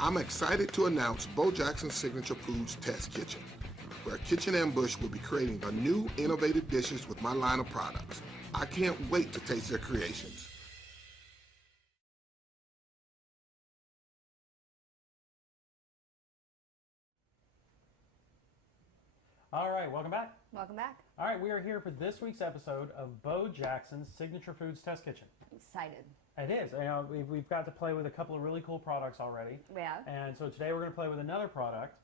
I'm excited to announce Bo Jackson's Signature Foods Test Kitchen, where Kitchen Ambush will be creating a new innovative dishes with my line of products. I can't wait to taste their creations. All right, welcome back. Welcome back. All right, we are here for this week's episode of Bo Jackson's Signature Foods Test Kitchen. Excited. It is. You know, we've got to play with a couple of really cool products already. Yeah. And so today we're going to play with another product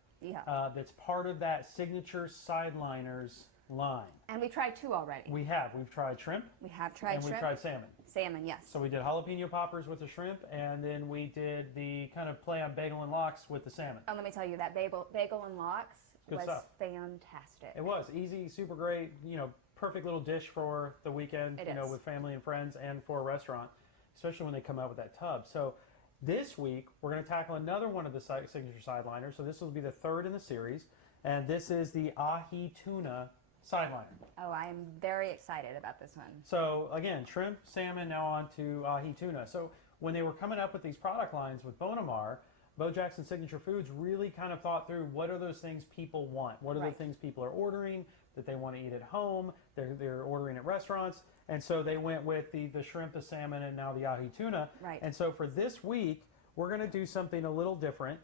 that's part of that Signature Sideliners line. And we tried two already. We have. We've tried shrimp. We have tried and shrimp. we've tried salmon. Salmon, yes. So we did jalapeno poppers with the shrimp, and then we did the kind of play on bagel and lox with the salmon. Oh, let me tell you, that bagel and lox was fantastic. It was easy, super great, you know, perfect little dish for the weekend, with family and friends, and for a restaurant, especially when they come out with that tub. So this week we're going to tackle another one of the signature sideliners. So this will be the third in the series, and this is the ahi tuna sideliner. Oh, I am very excited about this one. So again, shrimp, salmon, now on to ahi tuna. So when they were coming up with these product lines with Bonamar, Bo Jackson Signature Foods really kind of thought through what are those things people want? What are the things people are ordering that they want to eat at home, they're ordering at restaurants? And so they went with the shrimp, the salmon, and now the ahi tuna. Right. And so for this week, we're going to do something a little different.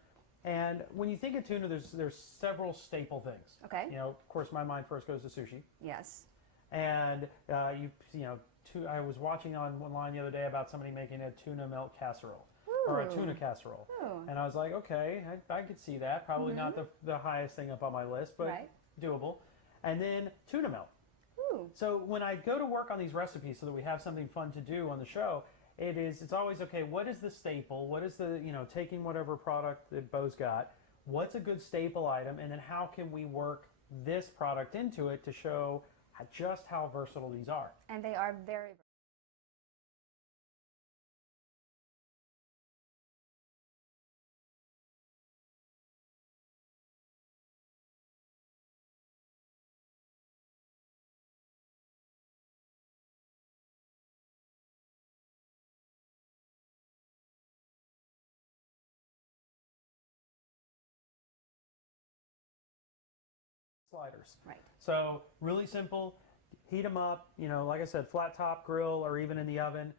And when you think of tuna, there's several staple things. Okay. You know, of course, my mind first goes to sushi. Yes. And I was watching online the other day about somebody making a tuna melt casserole. Or a tuna casserole. Ooh. And I was like, okay, I could see that. Probably not the highest thing up on my list, but doable. And then tuna melt. Ooh. So when I go to work on these recipes so that we have something fun to do on the show, it's always, okay, what is the staple? What is the, taking whatever product that Bo's got, what's a good staple item, and then how can we work this product into it to show just how versatile these are? And they are very sliders. Right. So really simple, heat them up, like I said, flat top grill or even in the oven.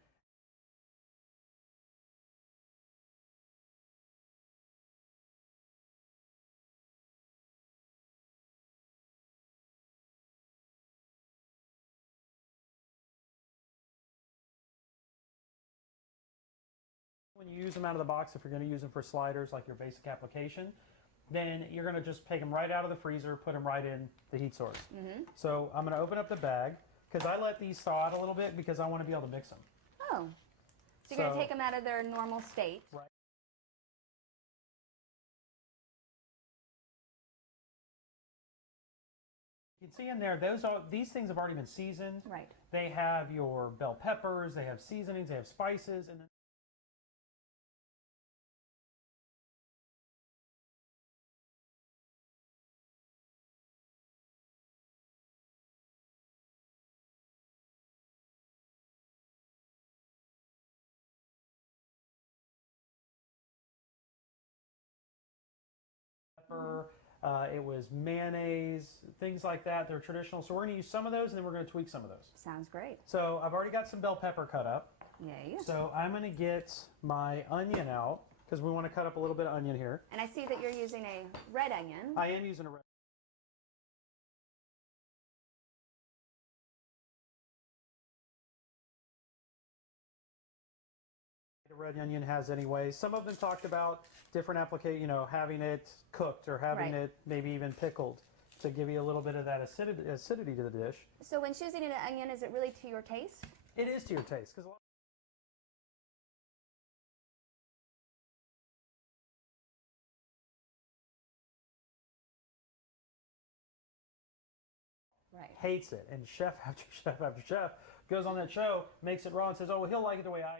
When you use them out of the box, if you're going to use them for sliders like your basic application, then you're going to just take them right out of the freezer, put them right in the heat source. So I'm going to open up the bag, because I let these thaw out a little bit because I want to be able to mix them. Oh. So you're going to take them out of their normal state. Right. You can see in there, these things have already been seasoned. Right. They have your bell peppers, they have seasonings, they have spices, and then pepper, it was mayonnaise, things like that. They're traditional. So we're going to use some of those, and then we're going to tweak some of those. Sounds great. So I've already got some bell pepper cut up. Yay. So I'm going to get my onion out, because we want to cut up a little bit of onion here. And I see that you're using a red onion. I am using a red. The red onion has anyway. Some of them talked about different application, having it cooked or having it maybe even pickled to give you a little bit of that acidity to the dish. So when choosing an onion, is it really to your taste? It is to your taste, because hates it, and chef after chef after chef goes on that show, makes it raw, and says, oh, well, he'll like it the way I.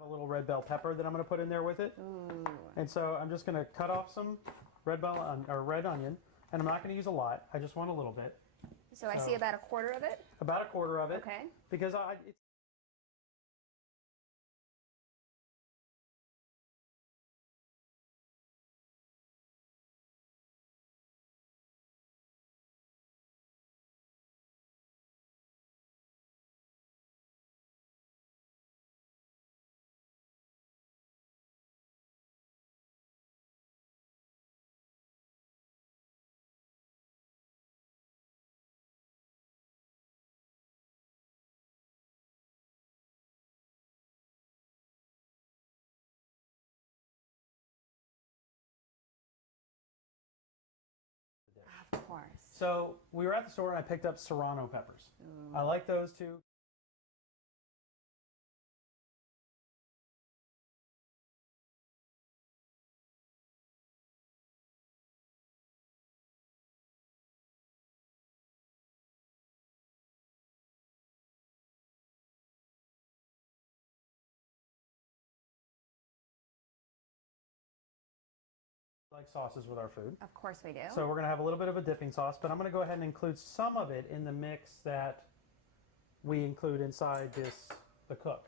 A little red bell pepper that I'm going to put in there with it. Ooh. And so I'm just going to cut off some red onion, and I'm not going to use a lot. I just want a little bit. So I see about a quarter of it? About a quarter of it. Okay. Because it's Of course. so we were at the store and I picked up serrano peppers. Ooh. I like those too. Like sauces with our food. Of course we do. So we're going to have a little bit of a dipping sauce, but I'm going to go ahead and include some of it in the mix that we include inside the cook.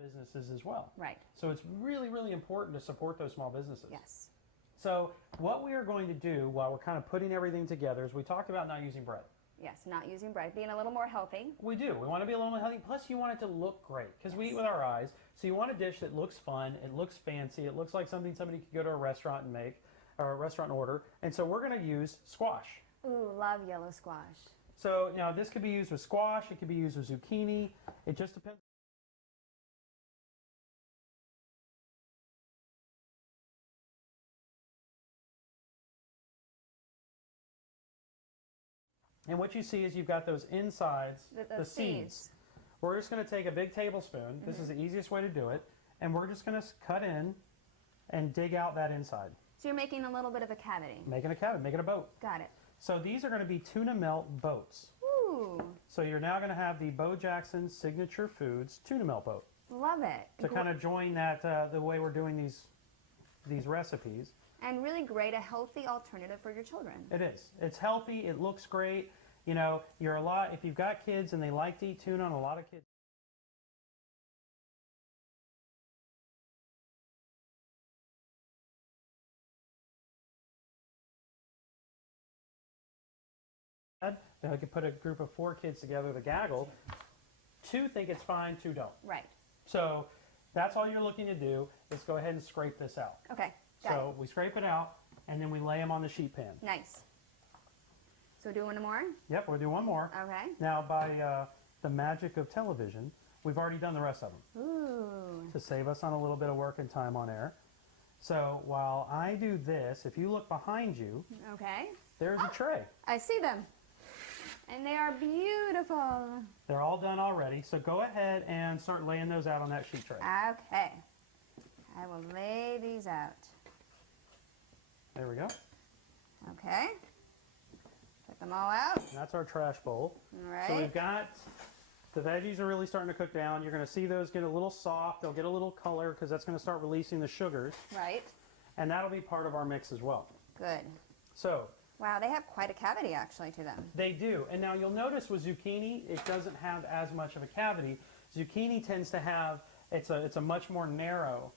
Businesses as well. Right. So it's really, really important to support those small businesses. Yes. So what we are going to do while we're kind of putting everything together is we talked about not using bread. Yes, not using bread, being a little more healthy. We do. We want to be a little more healthy. Plus, you want it to look great because we eat with our eyes. So you want a dish that looks fun, it looks fancy, it looks like something somebody could go to a restaurant and make, or a restaurant and order. And so we're going to use squash. Ooh, love yellow squash. So, you know, this could be used with squash. It could be used with zucchini. It just depends. And what you see is you've got those insides, the seeds. We're just going to take a big tablespoon. This is the easiest way to do it. And we're just going to cut in and dig out that inside. So you're making a little bit of a cavity. Making a cavity, making a boat. Got it. So these are going to be tuna melt boats. Ooh. So you're now going to have the Bo Jackson Signature Foods tuna melt boat. Love it. To kind of join that, the way we're doing these recipes. And really great, a healthy alternative for your children. It is. It's healthy. It looks great. You know, if you've got kids and they like to eat tuna, and a lot of kids. I could put a group of 4 kids together to gaggle. 2 think it's fine, 2 don't. Right. So that's all you're looking to do is go ahead and scrape this out. Okay. Got So we scrape it out and then we lay them on the sheet pan. Nice. So do one more? Yep, we'll do one more. Okay. Now by the magic of television, we've already done the rest of them. Ooh. To save us on a little bit of work and time on air. So while I do this, if you look behind you, Okay. there's a tray. I see them. And they are beautiful. They're all done already. So go ahead and start laying those out on that sheet tray. Okay. I will lay these out. There we go. Okay. Put them all out. And that's our trash bowl. All right. So we've got, the veggies are really starting to cook down. You're going to see those get a little soft. They'll get a little color because that's going to start releasing the sugars. Right. And that'll be part of our mix as well. Good. So Wow, they have quite a cavity actually to them. they do. And now you'll notice with zucchini, it doesn't have as much of a cavity. Zucchini tends to have, it's a much more narrow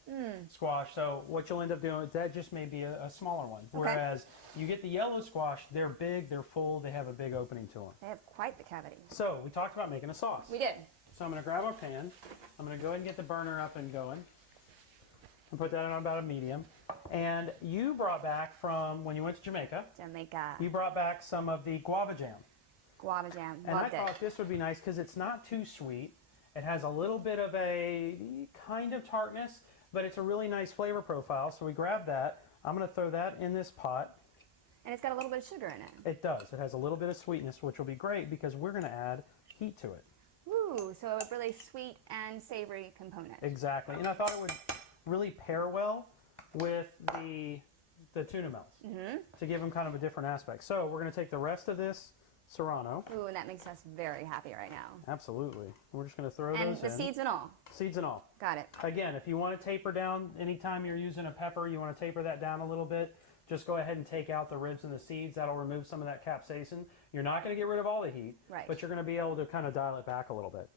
squash. So what you'll end up doing, that just may be a smaller one. Okay. Whereas you get the yellow squash, they're big, they're full, they have a big opening to them. They have quite the cavity. So we talked about making a sauce. We did. So I'm going to grab our pan. I'm going to go ahead and get the burner up and going. And put that on about a medium. And you brought back from when you went to Jamaica, Jamaica. you brought back some of the guava jam. Guava jam. And Loved I it. thought this would be nice because it's not too sweet It has a little bit of a kind of tartness, but it's a really nice flavor profile. So we grab that. I'm going to throw that in this pot. And it's got a little bit of sugar in it. It does. It has a little bit of sweetness, which will be great because we're going to add heat to it. Ooh, so a really sweet and savory component. Exactly. And I thought it would really pair well with the tuna melts to give them kind of a different aspect. So we're going to take the rest of this Serrano. Ooh, and that makes us very happy right now. Absolutely. We're just going to throw and those the in. seeds and all. Seeds and all. Got it. Again, if you want to taper down, anytime you're using a pepper, you want to taper that down a little bit, just go ahead and take out the ribs and the seeds. That'll remove some of that capsaicin. You're not going to get rid of all the heat, but you're going to be able to kind of dial it back a little bit.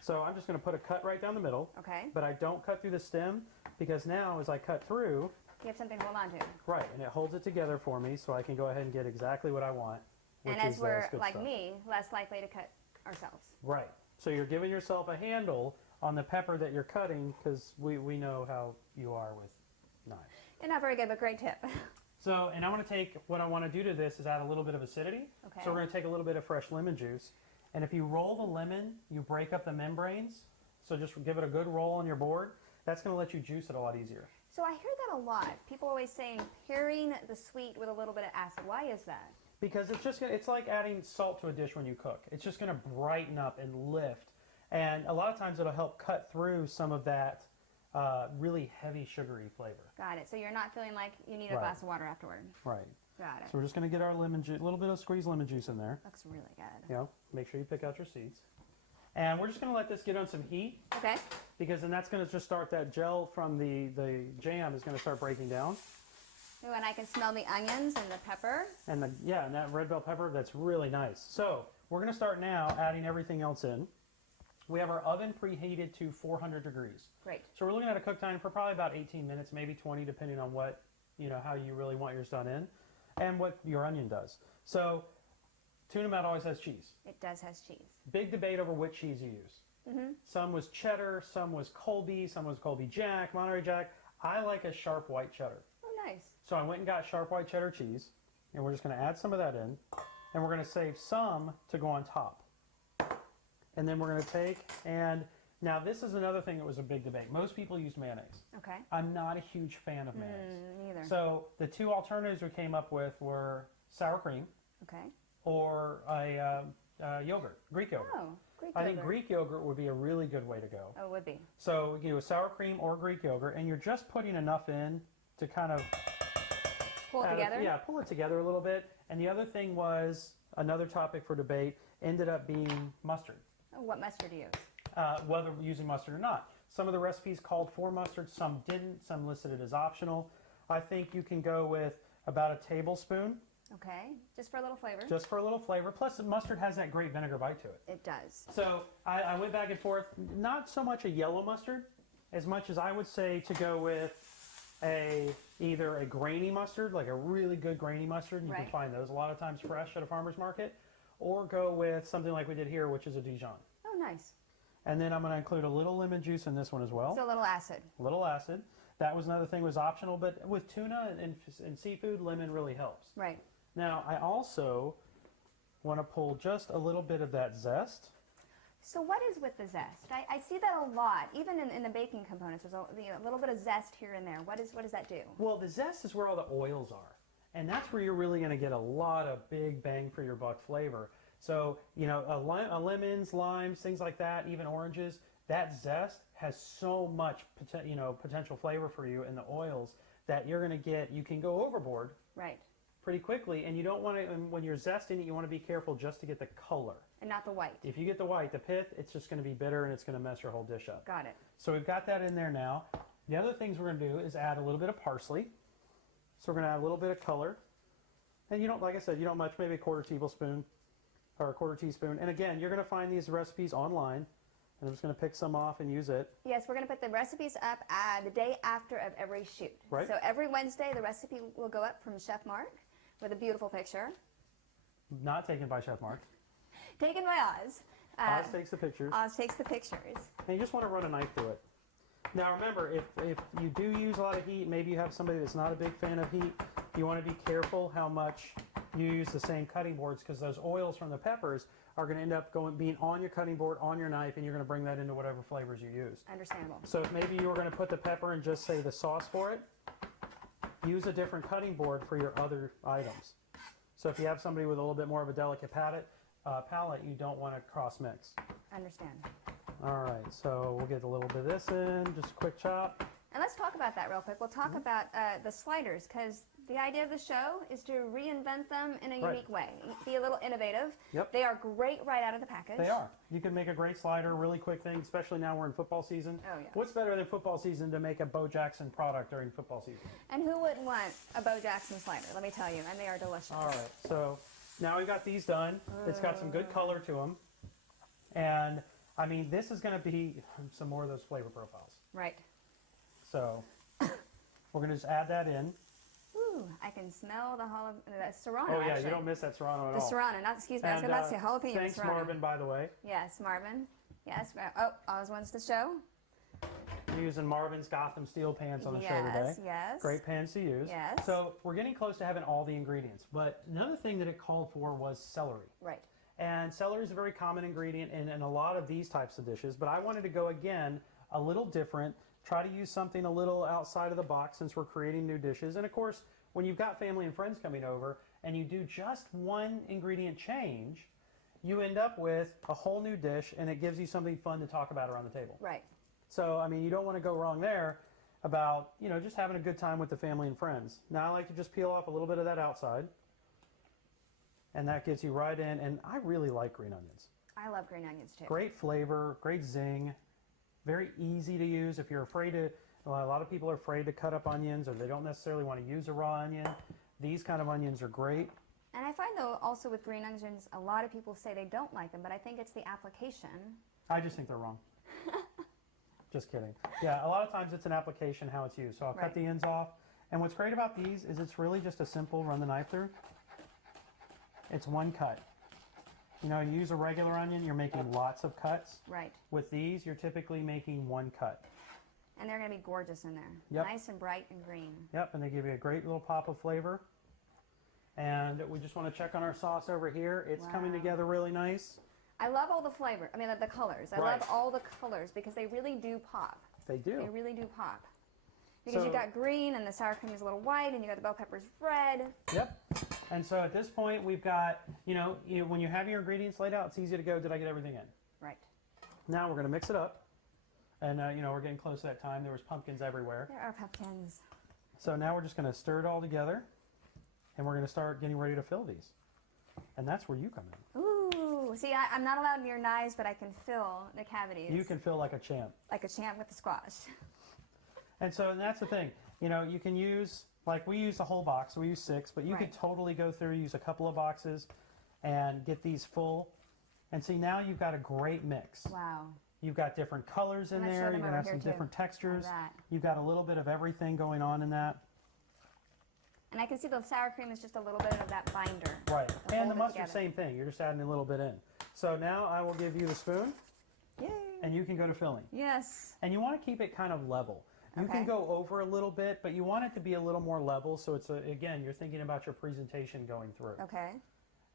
So I'm just going to put a cut right down the middle, but I don't cut through the stem because now as I cut through, you have something to hold on to. Right, and it holds it together for me so I can go ahead and get exactly what I want. And as we're, like me, less likely to cut ourselves. Right. So you're giving yourself a handle on the pepper that you're cutting because we know how you are with knives. You're not very good, but great tip. So, and I want to take, what I want to do to this is add a little bit of acidity. So we're going to take a little bit of fresh lemon juice. And if you roll the lemon, you break up the membranes. So just give it a good roll on your board. That's going to let you juice it a lot easier. So I hear that a lot. People always saying pairing the sweet with a little bit of acid. Why is that? Because it's just it's like adding salt to a dish when you cook. It's just going to brighten up and lift. And a lot of times it'll help cut through some of that really heavy sugary flavor. Got it. So you're not feeling like you need a glass of water afterward. Right. Got it. So we're just going to get our lemon juice, a little bit of squeezed lemon juice in there. Looks really good. You know, make sure you pick out your seeds. And we're just going to let this get on some heat. Okay. Because then that's going to just start that gel from the jam is going to start breaking down. Ooh, and I can smell the onions and the pepper. And and that red bell pepper, that's really nice. So we're going to start now adding everything else in. We have our oven preheated to 400 degrees. Great. So we're looking at a cook time for probably about 18 minutes, maybe 20, depending on what, how you really want yours done in and what your onion does. So tuna melt always has cheese. It does has cheese. Big debate over what cheese you use. Some was cheddar, some was Colby, some was Colby Jack, Monterey Jack. I like a sharp white cheddar. Oh, nice. So I went and got sharp white cheddar cheese, and we're just going to add some of that in, and we're going to save some to go on top. And then we're going to take, and now this is another thing that was a big debate. Most people used mayonnaise. Okay. I'm not a huge fan of mayonnaise. Neither. So the two alternatives we came up with were sour cream. Okay. Or a yogurt, Greek yogurt. Oh, Greek yogurt. I think Greek yogurt would be a really good way to go. Oh, it would be. So you do a sour cream or Greek yogurt, and you're just putting enough in to kind of pull it together? Pull it together a little bit. And the other thing was, another topic for debate, ended up being mustard. Oh, what mustard do you use? Whether using mustard or not. Some of the recipes called for mustard, some didn't, some listed it as optional. I think you can go with about a tablespoon. Okay, just for a little flavor. Just for a little flavor. Plus, mustard has that great vinegar bite to it. It does. So I went back and forth. Not so much a yellow mustard, as much as I would say to go with either a grainy mustard, like a really good grainy mustard. You can find those a lot of times fresh at a farmer's market. Or go with something like we did here, which is a Dijon. Oh, nice. And then I'm going to include a little lemon juice in this one as well. So a little acid. A little acid. That was another thing was optional, but with tuna and seafood, lemon really helps. Right. Now, I also want to pull just a little bit of that zest. So what is with the zest? I see that a lot, even in the baking components. There's a little bit of zest here and there. What does that do? Well, the zest is where all the oils are. And that's where you're really going to get a lot of big bang for your buck flavor. So, lemons, limes, things like that, even oranges, that zest has so much potential flavor for you in the oils that you're going to get, you can go overboard pretty quickly. And you don't want to, when you're zesting it, you want to be careful just to get the color. And not the white. If you get the white, the pith, it's just going to be bitter and it's going to mess your whole dish up. Got it. So we've got that in there now. The other things we're going to do is add a little bit of parsley. So we're going to add a little bit of color. And like I said, you don't much, maybe a quarter tablespoon or a quarter teaspoon. And again, you're going to find these recipes online. And I'm just going to pick some off and use it. Yes, we're going to put the recipes up the day after of every shoot. Right. So every Wednesday, the recipe will go up from Chef Mark with a beautiful picture. Not taken by Chef Mark. Taken by Oz. Oz takes the pictures. Oz takes the pictures. And you just want to run a knife through it. Now remember, if you do use a lot of heat, maybe you have somebody that's not a big fan of heat, you want to be careful how much you use the same cutting boards, because those oils from the peppers are going to end up being on your cutting board, on your knife, and you're going to bring that into whatever flavors you use. Understandable. So if maybe you were going to put the pepper and just say the sauce for it, use a different cutting board for your other items. So if you have somebody with a little bit more of a delicate palate, you don't want to cross mix. Understand. All right, so we'll get a little bit of this in, just a quick chop. And let's talk about that real quick. We'll talk about the sliders, because the idea of the show is to reinvent them in a unique way. Be a little innovative. Yep. They are great right out of the package. They are. You can make a great slider, really quick thing, especially now we're in football season. Oh, yeah. What's better than football season to make a Bo Jackson product during football season? And who wouldn't want a Bo Jackson slider, let me tell you, and they are delicious. All right, so now we've got these done. It's got some good color to them. And, I mean, this is going to be some more of those flavor profiles. Right. So we're going to just add that in. Ooh, I can smell the serrano. Oh, yeah, actually. you don't miss that serrano at all. The serrano, not, excuse me, I was about to say jalapeno. Thanks, serrano. Marvin, by the way. Yes, Marvin. Yes. Oh, always wants to show. We're using Marvin's Gotham steel pans on the show today. Yes, yes. Great pans to use. Yes. So we're getting close to having all the ingredients. But another thing that it called for was celery. Right. And celery is a very common ingredient in a lot of these types of dishes. But I wanted to go, again, a little different. Try to use something a little outside of the box since we're creating new dishes. And, of course, when you've got family and friends coming over and you do just one ingredient change, you end up with a whole new dish, and it gives you something fun to talk about around the table. Right. So, I mean, you don't want to go wrong there about, you know, just having a good time with the family and friends. Now I like to just peel off a little bit of that outside, and that gets you right in. And I really like green onions. I love green onions, too. Great flavor, great zing, very easy to use. If you're afraid to, well, a lot of people are afraid to cut up onions, or they don't necessarily want to use a raw onion. These kind of onions are great. And I find, though, also with green onions, a lot of people say they don't like them, but I think it's the application. I just think they're wrong. Just kidding. Yeah, a lot of times it's an application, how it's used. So I'll cut the ends off. And what's great about these is it's really just a simple run the knife through. It's one cut. You know, you use a regular onion, you're making lots of cuts. Right. With these, you're typically making one cut. And they're going to be gorgeous in there. Yep. Nice and bright and green. Yep, and they give you a great little pop of flavor. And we just want to check on our sauce over here. It's coming together really nice. I love all the flavor. I mean, the colors. I love all the colors because they really do pop. They do. They really do pop. Because you got green and the sour cream is a little white, and you got the bell peppers red. Yep. And so at this point, we've got, you know, when you have your ingredients laid out, it's easy to go, did I get everything in? Right. Now we're going to mix it up. And, you know, we're getting close to that time. There was pumpkins everywhere. There are pumpkins. So now we're just going to stir it all together. And we're going to start getting ready to fill these. And that's where you come in. Ooh. See, I'm not allowed near knives, but I can fill the cavities. You can fill like a champ. Like a champ with the squash. And so that's the thing. You know, you can use, like we use the whole box. We use 6. But you could totally go through, use a couple of boxes, and get these full. And see, now you've got a great mix. Wow. You've got different colors in there. You're going to have some different textures. You've got a little bit of everything going on in that. And I can see the sour cream is just a little bit of that binder. Right. And the mustard, same thing. You're just adding a little bit in. So now I will give you the spoon. Yay. And you can go to filling. Yes. And you want to keep it kind of level. You can go over a little bit, but you want it to be a little more level. So it's, again, you're thinking about your presentation going through. Okay.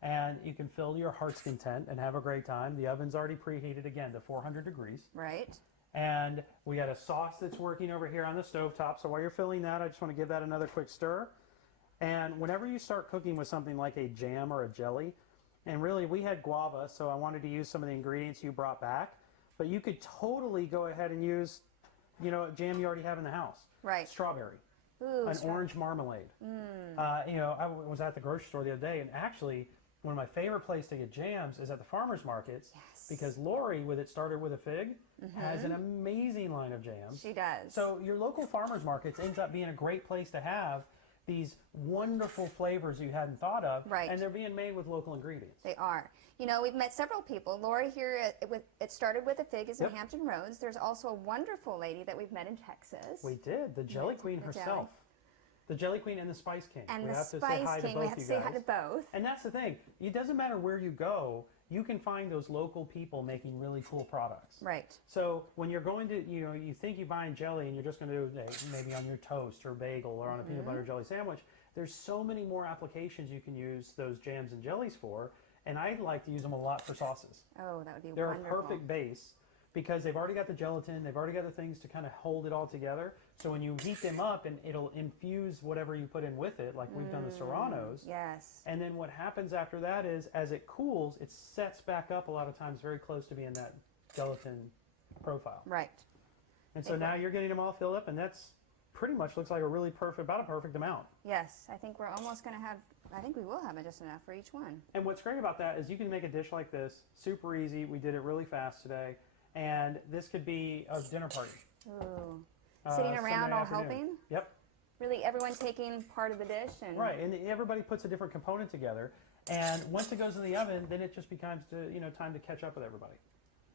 And you can fill your heart's content and have a great time. The oven's already preheated, again, to 400 degrees. Right. And we got a sauce that's working over here on the stovetop. So while you're filling that, I just want to give that another quick stir. And whenever you start cooking with something like a jam or a jelly, and really we had guava, so I wanted to use some of the ingredients you brought back, but you could totally go ahead and use, you know, a jam you already have in the house. Right. Strawberry. Ooh, an orange marmalade. You know, I was at the grocery store the other day, and actually one of my favorite places to get jams is at the farmers markets. Yes. Because Lori, with It Started With a Fig, has an amazing line of jams. She does. So your local farmers markets ends up being a great place to have these wonderful flavors you hadn't thought of, and they're being made with local ingredients. They are. You know, we've met several people. Lori here, It Started With a Fig is in Hampton Roads. There's also a wonderful lady that we've met in Texas. We did. The Jelly Queen herself. The Jelly Queen and the Spice King. And we the have to Spice say hi King. to both We have to say hi to both. And that's the thing. It doesn't matter where you go. You can find those local people making really cool products. Right. So when you're going to, you know, you think you're buying jelly and you're just going to do maybe on your toast or bagel or on a peanut butter jelly sandwich, there's so many more applications you can use those jams and jellies for, and I like to use them a lot for sauces. Oh, that would be They're wonderful. a perfect base because they've already got the gelatin, they've already got the things to kind of hold it all together. So when you heat them up, and it'll infuse whatever you put in with it, like we've done the Serranos. Yes. And then what happens after that is, as it cools, it sets back up a lot of times very close to being that gelatin profile. Right. And so now you're getting them all filled up, and that's pretty much looks like a really perfect, about a perfect amount. Yes, I think we're almost going to have, I think we will have just enough for each one. And what's great about that is you can make a dish like this, super easy. We did it really fast today. And this could be a dinner party. Ooh. Sitting around Sunday all afternoon. helping? Yep. Really, everyone taking part of the dish? And Right, and everybody puts a different component together. And once it goes in the oven, then it just becomes time to catch up with everybody.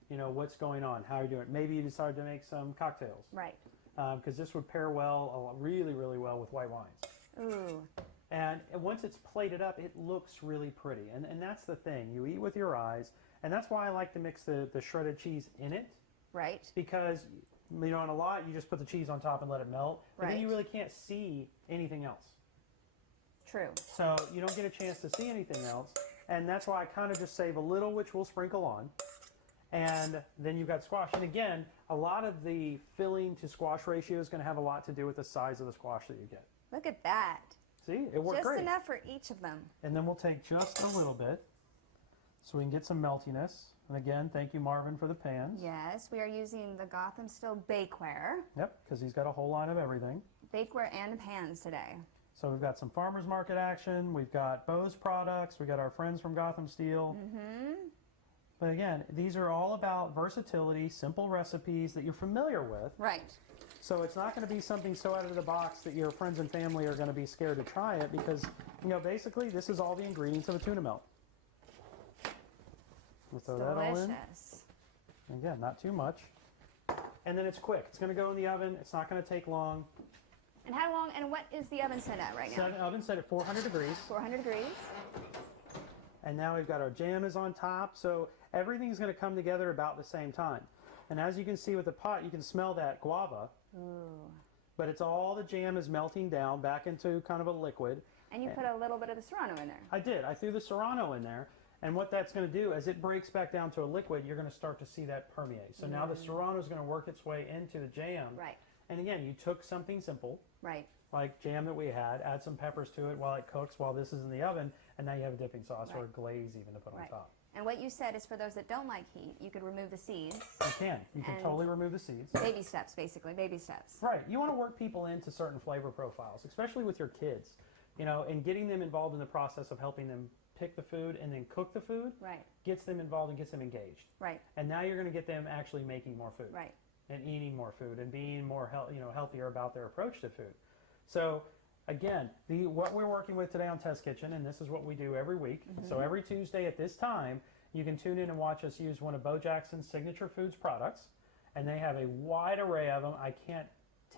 You know, what's going on, how are you doing? Maybe you decided to make some cocktails. Right. Because this would pair well, really, really well with white wines. Ooh. And once it's plated up, it looks really pretty. And that's the thing. You eat with your eyes. And that's why I like to mix the shredded cheese in it. Right. Because, you know, in a lot, you just put the cheese on top and let it melt. But then Right. you really can't see anything else. True. So you don't get a chance to see anything else. And that's why I kind of just save a little, which we'll sprinkle on. And then you've got squash. And again, a lot of the filling to squash ratio is going to have a lot to do with the size of the squash that you get. Look at that. See, it worked great. Just enough for each of them. And then we'll take just a little bit so we can get some meltiness. And again, thank you, Marvin, for the pans. Yes, we are using the Gotham Still bakeware. Yep, because he's got a whole line of everything. Bakeware and pans today. So we've got some farmers market action. We've got Bose products. We've got our friends from Gotham Steel. Mm-hmm. But again, these are all about versatility, simple recipes that you're familiar with. Right. So it's not going to be something so out of the box that your friends and family are going to be scared to try it because, you know, basically this is all the ingredients of a tuna melt. We'll throw that all in. Delicious. Again, not too much. And then it's quick. It's going to go in the oven. It's not going to take long. And how long, and what is the oven set at right now? Oven set at 400 degrees. 400 degrees. And now we've got our jam is on top. So everything's going to come together about the same time. And as you can see with the pot, you can smell that guava. Ooh. But it's all the jam is melting down back into kind of a liquid. And you put a little bit of the Serrano in there. I did. I threw the Serrano in there. And what that's going to do, as it breaks back down to a liquid, you're going to start to see that permeate. So now the Serrano is going to work its way into the jam. Right. And again, you took something simple, Right. like jam that we had, add some peppers to it while it cooks, while this is in the oven, and now you have a dipping sauce or a glaze even to put on top. And what you said is for those that don't like heat, you could remove the seeds. You can. You can And totally remove the seeds. Baby steps, basically. Baby steps. Right. You want to work people into certain flavor profiles, especially with your kids, you know, and getting them involved in the process of helping them pick the food and then cook the food. Right. Gets them involved and gets them engaged. Right. And now you're going to get them actually making more food. Right. And eating more food and being more healthier about their approach to food. So again, what we're working with today on Test Kitchen, and this is what we do every week. So every Tuesday at this time, you can tune in and watch us use one of Bo Jackson's signature foods products, and they have a wide array of them. I can't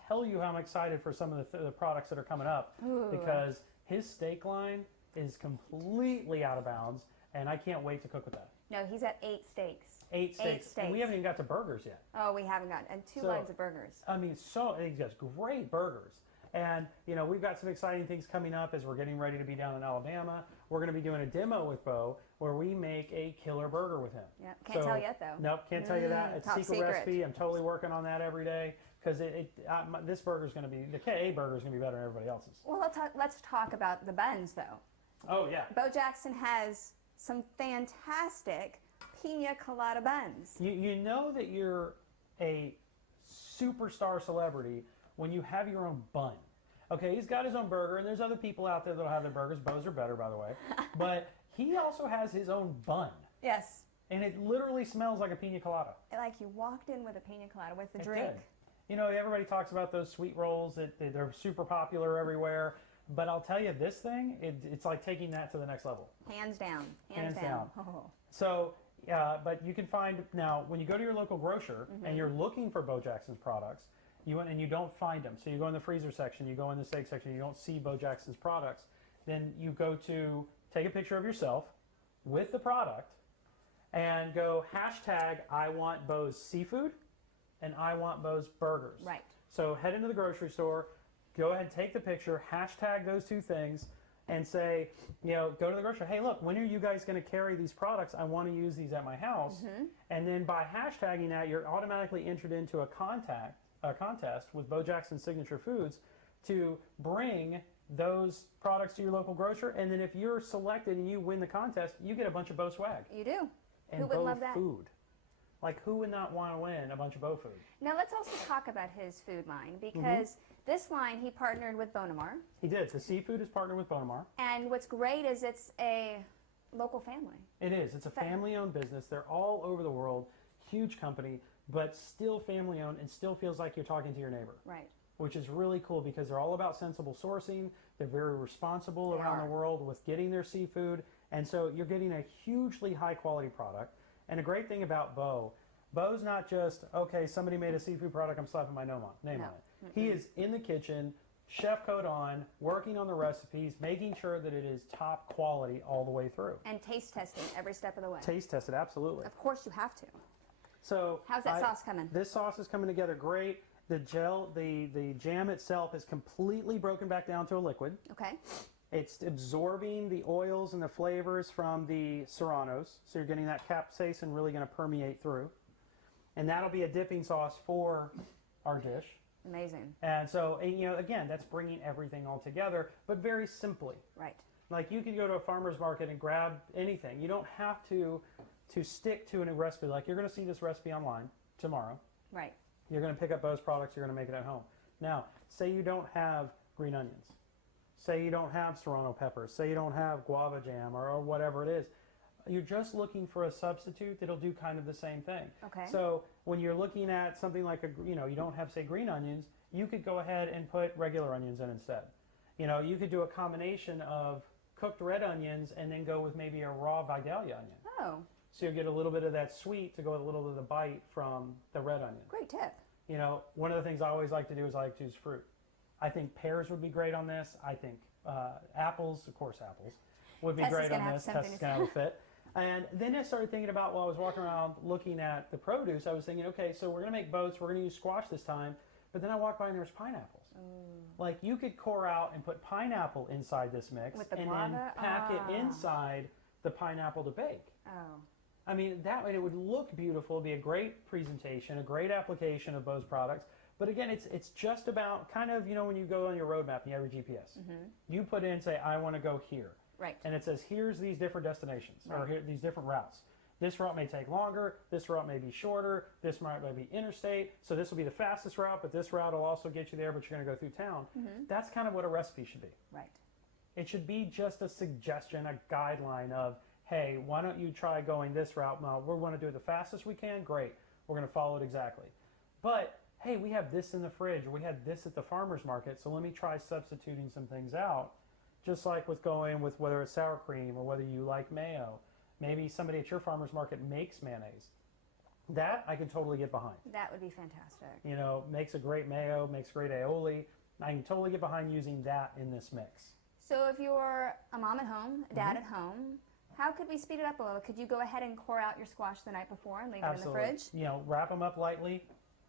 tell you how I'm excited for some of the products that are coming up because his steak line is completely out of bounds, and I can't wait to cook with that. No, he's at 8 steaks. 8 steaks. And we haven't even got to burgers yet. Oh, we haven't got, and 2 lines of burgers. I mean, he does great burgers. And, you know, we've got some exciting things coming up as we're getting ready to be down in Alabama. We're going to be doing a demo with Bo where we make a killer burger with him. Yeah, can't tell yet, though. Nope, can't tell you that. It's a secret recipe. I'm totally working on that every day because this burger is going to be, the KA burger is going to be better than everybody else's. Well, let's talk about the buns, though. Oh, yeah. Bo Jackson has some fantastic pina colada buns. You know that you're a superstar celebrity when you have your own bun. Okay, he's got his own burger, and there's other people out there that'll have their burgers. Bo's are better, by the way. But he also has his own bun. Yes. And it literally smells like a pina colada. Like you walked in with a pina colada with the It drink. did. You know, everybody talks about those sweet rolls. They're super popular everywhere. But I'll tell you, this thing, it's like taking that to the next level. Hands down. Hands down. Oh. So, but you can find, now, when you go to your local grocer and you're looking for Bo Jackson's products, you don't find them. So you go in the freezer section, you go in the steak section, you don't see Bo Jackson's products, then you go to take a picture of yourself with the product and go hashtag I want Bo's seafood and I want Bo's burgers. Right. So head into the grocery store, go ahead, take the picture, hashtag those two things, and say, go to the grocery. Hey, look, when are you guys going to carry these products? I want to use these at my house. And then by hashtagging that, you're automatically entered into a contest with Bo Jackson Signature Foods to bring those products to your local grocer. And then if you're selected and you win the contest, you get a bunch of Bo swag. You do. And Who would Bo love that? food. Like, who would not want to win a bunch of Bo food? Now let's also talk about his food line, because this line he partnered with Bonamar. He did. The seafood is partnered with Bonamar. And what's great is it's a local family. It is. It's a family-owned business. They're all over the world. Huge company, but still family-owned and still feels like you're talking to your neighbor. Right. Which is really cool because they're all about sensible sourcing. They're very responsible around the world with getting their seafood. And so you're getting a hugely high-quality product. And a great thing about Bo's not just, okay, somebody made a seafood product, I'm slapping my name on it. He is in the kitchen, chef coat on, working on the recipes, making sure that it is top quality all the way through. And taste testing every step of the way. Taste tested, absolutely. Of course you have to. So how's that sauce coming? This sauce is coming together great. The jam itself is completely broken back down to a liquid. Okay. It's absorbing the oils and the flavors from the serranos. So you're getting that capsaicin really going to permeate through. And that'll be a dipping sauce for our dish. Amazing. And so, again, that's bringing everything all together, but very simply. Right. Like you could go to a farmer's market and grab anything. You don't have to stick to a recipe. Like you're going to see this recipe online tomorrow. Right. You're going to pick up those products. You're going to make it at home. Now, say you don't have green onions. Say you don't have serrano peppers. Say you don't have guava jam or whatever it is. You're just looking for a substitute that'll do kind of the same thing. Okay. So when you're looking at something like you don't have, say, green onions, you could go ahead and put regular onions in instead. You could do a combination of cooked red onions and then go with maybe a raw Vidalia onion. Oh. So you'll get a little bit of that sweet to go with a little bit of the bite from the red onion. Great tip. One of the things I always like to do is I like to use fruit. I think pears would be great on this. I think apples, of course apples, would be great on this. Tessa's going to have a fit. And then I started thinking about, while I was walking around looking at the produce, I was thinking, okay, so we're going to make boats, we're going to use squash this time, but then I walked by and there's pineapples. Like you could core out and put pineapple inside this mix with the and guava? Then pack it inside the pineapple to bake. Oh. I mean, that way it would look beautiful, it'd be a great presentation, a great application of Bo's products. But again, it's just about kind of, when you go on your roadmap and you have your GPS, you put in, say, I want to go here. Right. And it says, here's these different destinations, or here, these different routes. This route may take longer, this route may be shorter, this route may be interstate, so this will be the fastest route, but this route will also get you there, but you're going to go through town. That's kind of what a recipe should be. Right. It should be just a suggestion, a guideline of, hey, why don't you try going this route? Now, we want to do it the fastest we can, great. We're going to follow it exactly. But, hey, we have this in the fridge, or we had this at the farmer's market, so let me try substituting some things out. Just like with going with whether it's sour cream or whether you like mayo. Maybe somebody at your farmer's market makes mayonnaise. That I can totally get behind. That would be fantastic. Makes a great mayo, makes great aioli. I can totally get behind using that in this mix. So if you're a mom at home, a dad at home, how could we speed it up a little? Could you go ahead and core out your squash the night before and leave it in the fridge? Wrap them up lightly.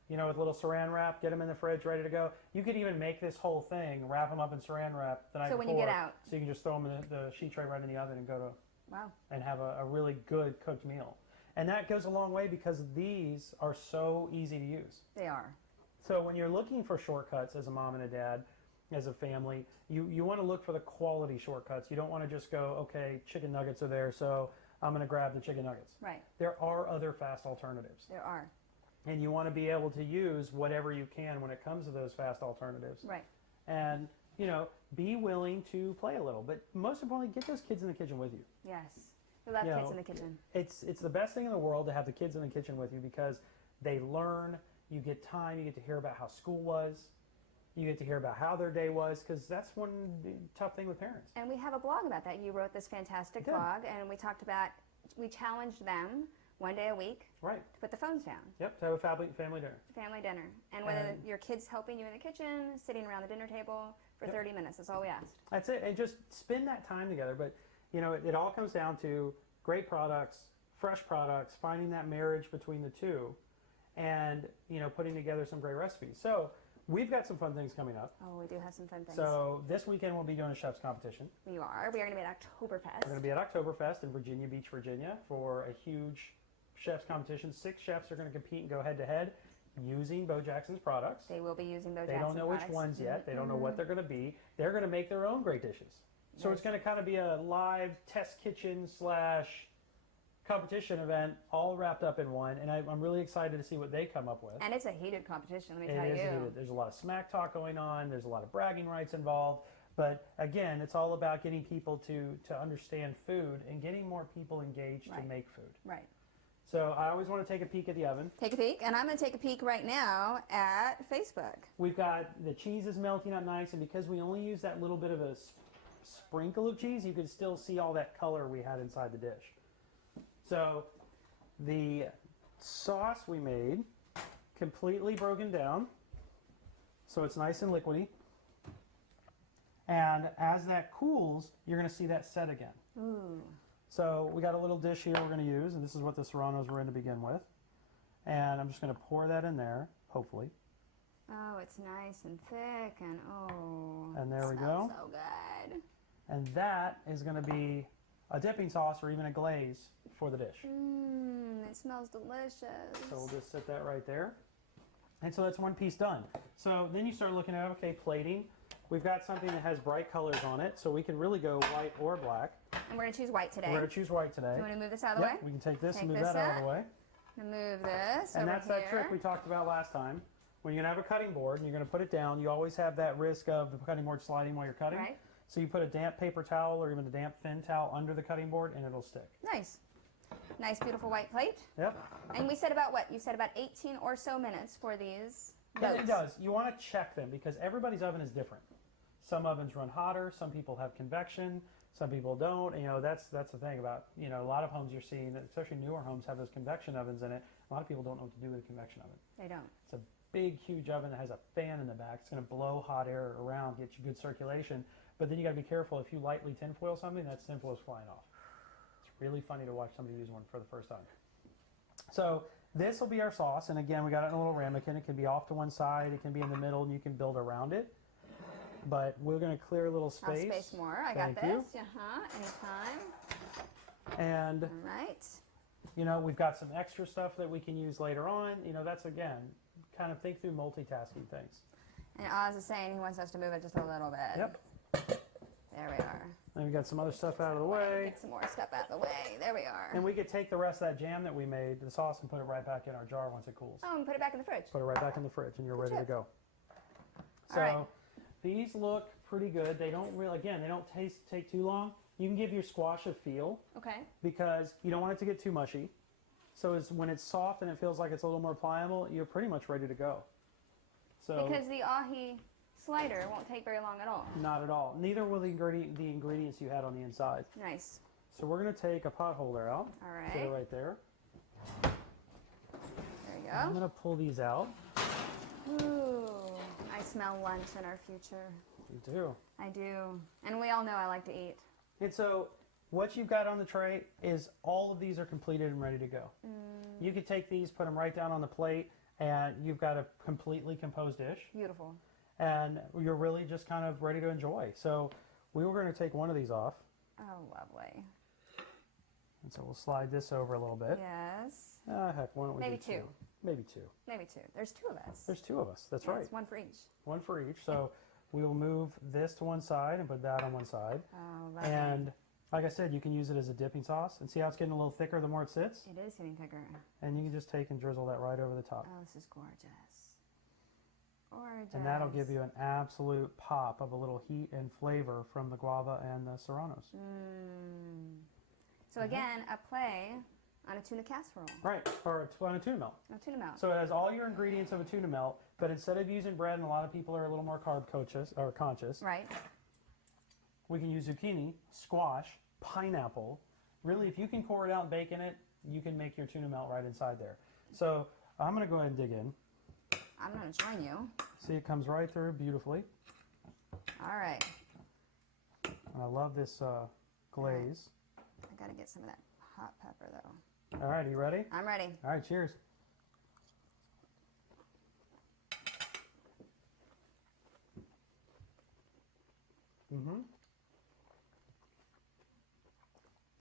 With a little saran wrap, get them in the fridge, ready to go. You could even make this whole thing, wrap them up in saran wrap the night before. So when you get out. So you can just throw them in the sheet tray right in the oven and go to, and have a really good cooked meal. And that goes a long way because these are so easy to use. They are. So when you're looking for shortcuts as a mom and a dad, as a family, you want to look for the quality shortcuts. You don't want to just go, okay, chicken nuggets are there, so I'm going to grab the chicken nuggets. Right. There are other fast alternatives. There are. And you want to be able to use whatever you can when it comes to those fast alternatives. Right. And, be willing to play a little. But most importantly, get those kids in the kitchen with you. Yes. We love kids in the kitchen. It's the best thing in the world to have the kids in the kitchen with you because they learn, you get time, you get to hear about how school was, you get to hear about how their day was, because that's one tough thing with parents. And we have a blog about that. You wrote this fantastic blog, and we talked about, we challenged them one day a week to put the phones down. Yep, to have a family dinner. Family dinner. And whether your kid's helping you in the kitchen, sitting around the dinner table for 30 minutes, that's all we asked. That's it, and just spend that time together. But, it all comes down to great products, fresh products, finding that marriage between the two, and, putting together some great recipes. So we've got some fun things coming up. Oh, we do have some fun things. So this weekend we'll be doing a chef's competition. We are. We are going to be at Oktoberfest. We're going to be at Oktoberfest in Virginia Beach, Virginia for a huge chef's competition. 6 chefs are going to compete and go head to head using Bo Jackson's products. They will be using Bo They Jackson don't know products. which ones yet. They don't know what they're going to be. They're going to make their own great dishes. So it's going to kind of be a live test kitchen / competition event all wrapped up in one. And I'm really excited to see what they come up with. And it's a heated competition, let me tell you. It is heated. There's a lot of smack talk going on. There's a lot of bragging rights involved. But again, it's all about getting people to understand food and getting more people engaged to make food. Right. So I always want to take a peek at the oven. Take a peek, and I'm going to take a peek right now at Facebook. We've got the cheese is melting up nice, and because we only use that little bit of a sprinkle of cheese, you can still see all that color we had inside the dish. So the sauce we made, completely broken down, so it's nice and liquidy. And as that cools, you're going to see that set again. Ooh. So we got a little dish here we're going to use, and this is what the Serranos were in to begin with. And I'm just going to pour that in there, hopefully. Oh, it's nice and thick, and oh, and there we smells go. So good. And that is going to be a dipping sauce or even a glaze for the dish. Mmm, it smells delicious. So we'll just set that right there. And so that's one piece done. So then you start looking at, okay, plating. We've got something that has bright colors on it, so we can really go white or black. And we're going to choose white today. We're going to choose white today. Do you want to move this out of the way? We can take this and move this that out of the way. I'm going to move this And over that's here. that trick we talked about last time. When you're going to have a cutting board and you're going to put it down, you always have that risk of the cutting board sliding while you're cutting. Right. So you put a damp paper towel or even a damp thin towel under the cutting board and it'll stick. Nice. Nice, beautiful white plate. Yep. And we said about what? You said about 18 or so minutes for these Yeah, boats. it does. You want to check them because everybody's oven is different. Some ovens run hotter, some people have convection, some people don't. You know, that's the thing about, you know, a lot of homes you're seeing, especially newer homes, have those convection ovens in it. A lot of people don't know what to do with a convection oven. They don't. It's a big, huge oven that has a fan in the back. It's going to blow hot air around, get you good circulation. But then you got to be careful. If you lightly tinfoil something, that tinfoil is flying off. It's really funny to watch somebody use one for the first time. So this will be our sauce. And again, we got it in a little ramekin. It can be off to one side. It can be in the middle, and you can build around it. But we're going to clear a little space. I'll space more. I got this. Anytime. And, all right. you know, we've got some extra stuff that we can use later on. You know, that's, again, kind of think through multitasking things. And Oz is saying he wants us to move it just a little bit. Yep. There we are. And we got some other stuff out of the way. Get some more stuff out of the way. There we are. And we could take the rest of that jam that we made, the sauce, and put it right back in our jar once it cools. Oh, and put it back in the fridge. Put it right back in the fridge, and you're ready to go. All right. So these look pretty good. They don't really, again, they don't take too long. You can give your squash a feel Okay. because you don't want it to get too mushy. So when it's soft and it feels like it's a little more pliable, you're pretty much ready to go. So Because the ahi slider won't take very long at all. not at all. Neither will the ingredients you had on the inside. Nice. So we're going to take a pot holder out. All right. Put it right there. There you I'm go. going to pull these out. Ooh, I smell lunch in our future. You do. I do. And we all know I like to eat. And so what you've got on the tray is all of these are completed and ready to go. You could take these, put them right down on the plate, and you've got a completely composed dish. Beautiful. And you're really just kind of ready to enjoy. So we were going to take one of these off. Oh, lovely. And so we'll slide this over a little bit. Yes. Heck, why don't we Maybe do two. Maybe two. Maybe two. There's two of us. There's two of us. That's Yes, right. one for each. One for each. So we will move this to one side and put that on one side. Oh, lovely. And like I said, you can use it as a dipping sauce. And see how it's getting a little thicker the more it sits? It is getting thicker. And you can just take and drizzle that right over the top. Oh, this is gorgeous. Gorgeous. And that'll give you an absolute pop of a little heat and flavor from the guava and the serranos. So again, a play on a tuna casserole. Right, or on a tuna melt. No, tuna melt. So it has all your ingredients of a tuna melt, but instead of using bread, and a lot of people are a little more carb conscious, Right. we can use zucchini, squash, pineapple. Really, if you can pour it out and bake in it, you can make your tuna melt right inside there. So I'm going to go ahead and dig in. I'm going to join you. See, it comes right through beautifully. All right. And I love this glaze. I got to get some of that hot pepper, though. All right, are you ready? I'm ready. All right, cheers.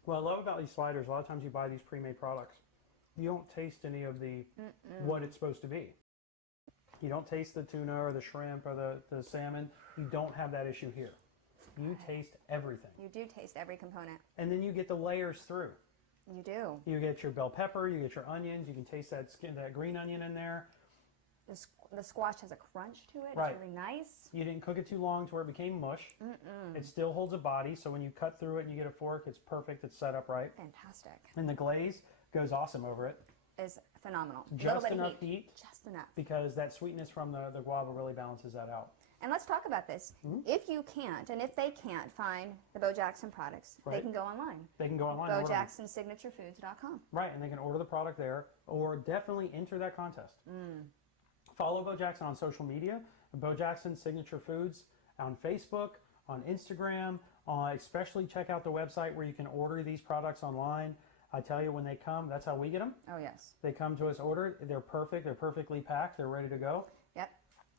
What I love about these sliders, a lot of times you buy these pre-made products, you don't taste any of the what it's supposed to be. You don't taste the tuna or the shrimp or the salmon. You don't have that issue here. You taste everything. You do taste every component. And then you get the layers through. You do. You get your bell pepper, you get your onions, you can taste that green onion in there. The squash has a crunch to it. Right. It's really nice. You didn't cook it too long to where it became mush. It still holds a body, so when you cut through it and you get a fork, it's perfect, it's set up right. Fantastic. And the glaze goes awesome over it. Is phenomenal. Just enough heat. Just enough. Because that sweetness from the guava really balances that out. And let's talk about this. If you can't, and if they can't find the Bo Jackson products, they can go online. They can go online. BoJacksonSignatureFoods.com. Right, and they can order the product there, or definitely enter that contest. Follow Bo Jackson on social media, Bo Jackson Signature Foods on Facebook, on Instagram. Especially check out the website where you can order these products online. I tell you, when they come, that's how we get them. Oh, yes. They come to us ordered. They're perfect. They're perfectly packed. They're ready to go. Yep.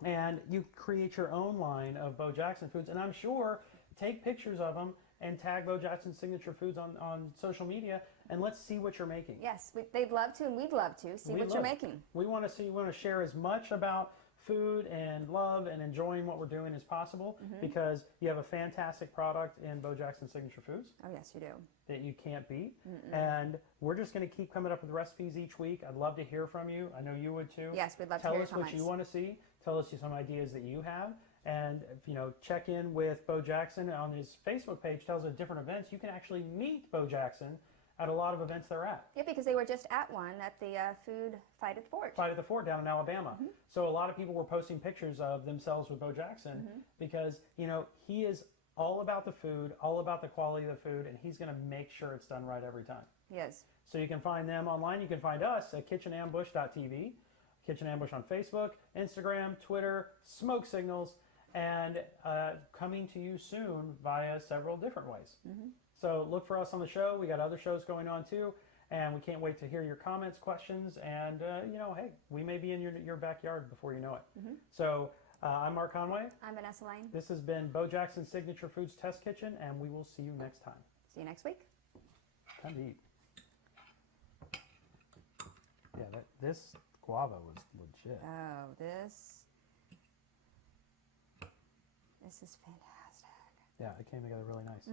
And you create your own line of Bo Jackson Foods. And I'm sure, take pictures of them and tag Bo Jackson Signature Foods on social media, and let's see what you're making. Yes, they'd love to, and we'd love to see what you're making. We want to share as much about food and love and enjoying what we're doing as possible, because you have a fantastic product in Bo Jackson Signature Foods. Oh, yes, you do. That you can't beat. And we're just going to keep coming up with recipes each week. I'd love to hear from you. I know you would too. Yes, we'd love to hear your comments. Tell us what you want to see. Tell us some ideas that you have. And, check in with Bo Jackson on his Facebook page. Tells us different events. You can actually meet Bo Jackson at a lot of events they're at. Yeah, because they were just at one at the Food Fight at the Fort. Fight at the Fort down in Alabama. So a lot of people were posting pictures of themselves with Bo Jackson because, he is all about the food, all about the quality of the food, and he's going to make sure it's done right every time. Yes. So you can find them online. You can find us at kitchenambush.tv, Kitchen Ambush on Facebook, Instagram, Twitter, Smoke Signals, and coming to you soon via several different ways. So look for us on the show. We got other shows going on too, and we can't wait to hear your comments, questions, and hey, we may be in your backyard before you know it. So I'm Mark Conway. I'm Vanessa Lane. This has been Bo Jackson Signature Foods Test Kitchen, and we will see you next time. See you next week. Time to eat. Yeah, this guava was legit. Oh, this is fantastic. Yeah, it came together really nice.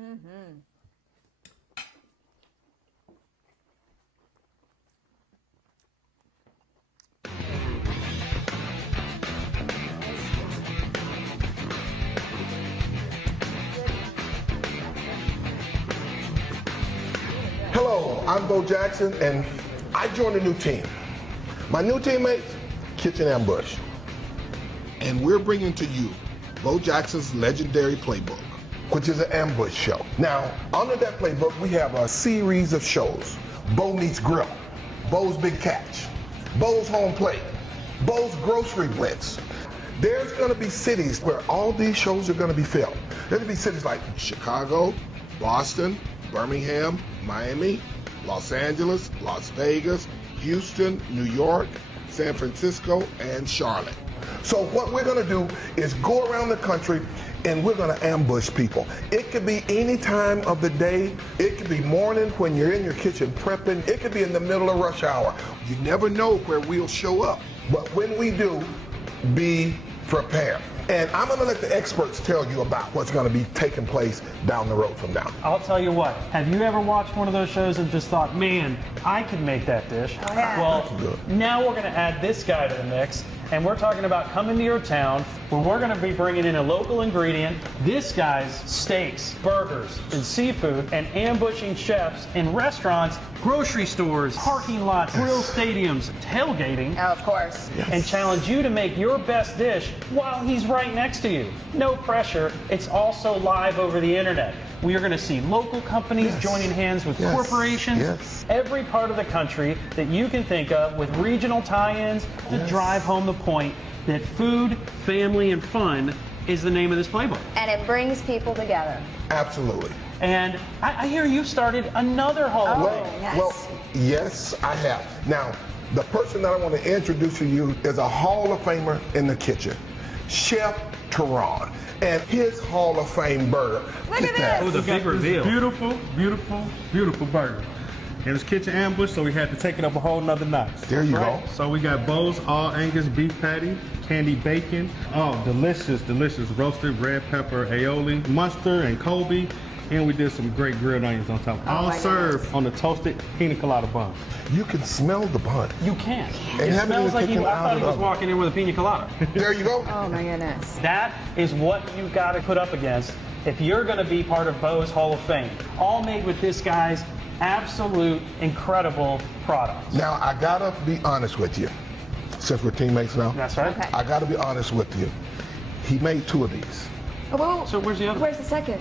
Hello, I'm Bo Jackson, and I joined a new team. My new teammates, Kitchen Ambush. And we're bringing to you Bo Jackson's legendary playbook, which is an ambush show. Now, under that playbook, we have a series of shows. Bo Meets Grill, Bo's Big Catch, Bo's Home Plate, Bo's Grocery Blitz. There's going to be cities where all these shows are going to be filmed. There's going to be cities like Chicago, Boston, Birmingham, Miami, Los Angeles, Las Vegas, Houston, New York, San Francisco, and Charlotte. So what we're going to do is go around the country and we're going to ambush people. It could be any time of the day. It could be morning when you're in your kitchen prepping. It could be in the middle of rush hour. You never know where we'll show up. But when we do, be prepared. And I'm going to let the experts tell you about what's going to be taking place down the road from now. I'll tell you what, have you ever watched one of those shows and just thought, man, I could make that dish? Yeah. Well, now we're going to add this guy to the mix, and we're talking about coming to your town where we're going to be bringing in a local ingredient. This guy's steaks, burgers, and seafood, and ambushing chefs in restaurants, grocery stores, parking lots, grill stadiums, tailgating. Oh, of course. Yes. And challenge you to make your best dish while he's right next to you. No pressure. It's also live over the internet. We are going to see local companies joining hands with corporations, every part of the country that you can think of with regional tie-ins to drive home the point that food, family, and fun is the name of this playbook. And it brings people together. Absolutely. And I hear you started another holiday. Yes. Well, yes, I have. Now, the person that I want to introduce to you is a Hall of Famer in the kitchen, Chef Teron and his Hall of Fame burger. Look at this. It was a big reveal. Beautiful, beautiful, beautiful burger. And it's kitchen ambush, so we had to take it up a whole nother notch. There you go. So we got Bo's All Angus beef patty, candy bacon, delicious, delicious roasted red pepper aioli, mustard and Kobe, and we did some great grilled onions on top. All served on the toasted pina colada bun. You can smell the bun. You can. And It haven't smells even like taken I out thought he of was the walking in with a pina colada. There you go. Oh my goodness. That is what you got to put up against if you're going to be part of Bo's Hall of Fame. All made with this guy's absolute incredible products. Now, I gotta be honest with you, since we're teammates now. That's right. Okay. I gotta be honest with you. He made 2 of these. Oh, whoa. So where's the other? Where's the second?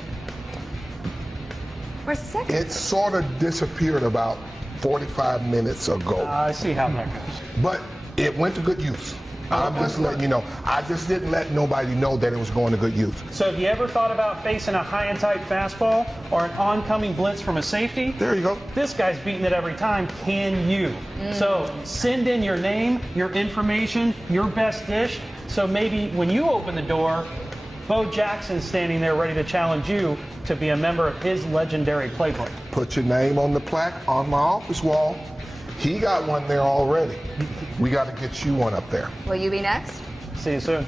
Where's the second? It sort of disappeared about 45 minutes ago, I see how that goes. but it went to good use. I'm just letting you know. I just didn't let nobody know that it was going to good use. So have you ever thought about facing a high and tight fastball or an oncoming blitz from a safety? There you go. This guy's beating it every time. Can you? So send in your name, your information, your best dish. So maybe when you open the door, Bo Jackson's standing there ready to challenge you to be a member of his legendary playbook. Put your name on the plaque on my office wall. He got one there already. We got to get you one up there. Will you be next? See you soon.